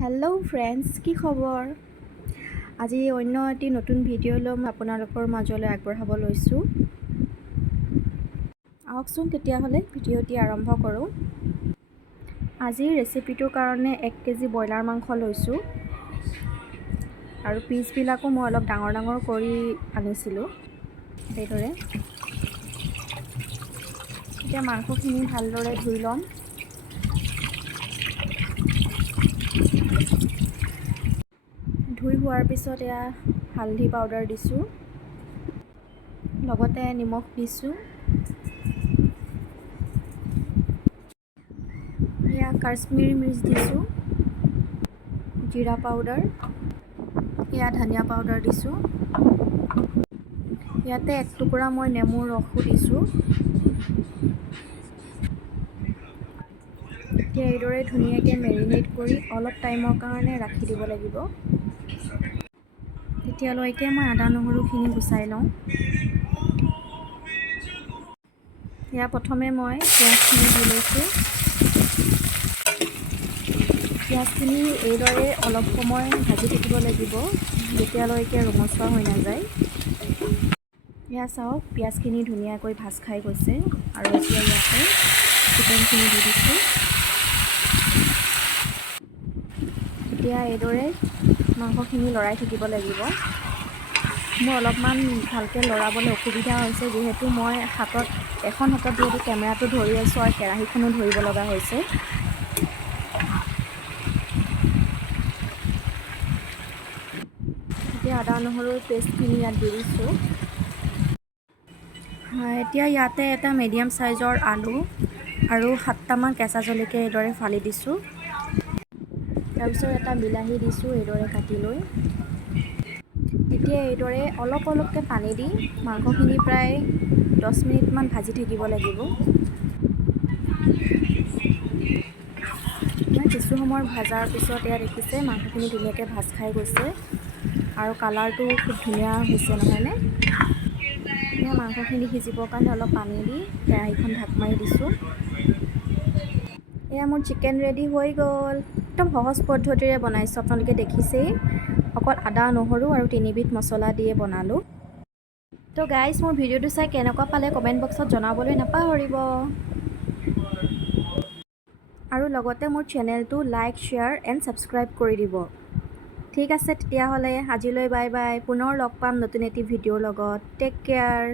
Hello' friends, কি খবৰ? আজি অন্য এটি নতুন ভিডিঅ' লৈ মই আপোনালোকৰ মাজলৈ আগবঢ়াব লৈছোঁ। আহকচোন তেতিয়াহ'লে ভিডিঅ'টি আৰম্ভ কৰোঁ। আজিৰ ৰেচিপিটোৰ কাৰণে 1 কেজি ব্ৰইলাৰ মাংস লৈছোঁ আৰু পিচবিলাকো মই অলপ ডাঙৰ ডাঙৰ কৰি আনিছিলোঁ। এইদৰে এতিয়া মাংসখিনি ভালদৰে ধুই ল'ম। ধুই হোৱাৰ পিছত এয়া হালধি পাউডাৰ দিছোঁ, লগতে নিমখ দিছোঁ, এয়া কাশ্মীৰী মিৰ্চ দিছোঁ, জিৰা পাউডাৰ, এয়া ধনিয়া পাউডাৰ দিছোঁ, ইয়াতে 1 টুকুৰা মই নেমুৰ ৰসো দিছোঁ। এতিয়া এইদৰে ধুনীয়াকৈ মেৰিনেট কৰি অলপ টাইমৰ কাৰণে ৰাখি দিব লাগিব। তেতিয়ালৈকে মই আদা নহৰুখিনি গুচাই লওঁ। এয়া প্ৰথমে মই পিঁয়াজখিনি দি লৈছোঁ। পিঁয়াজখিনি এইদৰে অলপ সময় ভাজি থাকিব লাগিব, যেতিয়ালৈকে ৰঙচুৱা হৈ নাযায়। এয়া চাওক, পিঁয়াজখিনি ধুনীয়াকৈ ভাজ খাই গৈছে আৰু এতিয়া ইয়াতে চিকেনখিনি দি দিছোঁ। এতিয়া এইদৰে মাংসখিনি লৰাই থাকিব লাগিব। মোৰ অলপমান ভালকৈ লৰাবলৈ অসুবিধা হৈছে, যিহেতু মই এখন হাতত যিহেতু কেমেৰাটো ধৰি আছোঁ আৰু কেৰাহীখনো ধৰিব লগা হৈছে। এতিয়া আদা নহৰুৰ পেষ্টখিনি ইয়াত দি দিছোঁ। এতিয়া ইয়াতে এটা মিডিয়াম চাইজৰ আলু আৰু 7টামান কেঁচা জলকীয়া এইদৰে ফালি দিছোঁ। তাৰপিছত এটা বিলাহী দিছোঁ এইদৰে কাটি লৈ। এতিয়া এইদৰে অলপ অলপকৈ পানী দি মাংসখিনি প্ৰায় 10 মিনিটমান ভাজি থাকিব লাগিব। কিছু সময় ভাজাৰ পিছত এয়া দেখিছে মাংসখিনি ধুনীয়াকৈ ভাজ খাই গৈছে আৰু কালাৰটো খুব ধুনীয়া হৈছে, নহয়নে? এতিয়া মাংসখিনি সিজিবৰ কাৰণে অলপ পানী দি কেৰাহীখন ঢাক মাৰি দিছোঁ। এয়া মোৰ চিকেন ৰেডি হৈ গ'ল। একদম সহজ পদ্ধতিৰে বনাইছোঁ, আপোনালোকে দেখিছেই। অকল আদা নহৰু আৰু 3বিধ মছলা দিয়ে বনালোঁ। তো গাইজ, মোৰ ভিডিঅ'টো চাই কেনেকুৱা পালে কমেণ্ট বক্সত জনাবলৈ নাপাহৰিব। আৰু লগতে মোৰ চেনেলটো লাইক, শ্বেয়াৰ এণ্ড ছাবস্ক্ৰাইব কৰি দিব। ঠিক আছে তেতিয়াহ'লে আজিলৈ বাই বাই। পুনৰ লগ পাম নতুন এটি ভিডিঅ'ৰ লগত। Take care.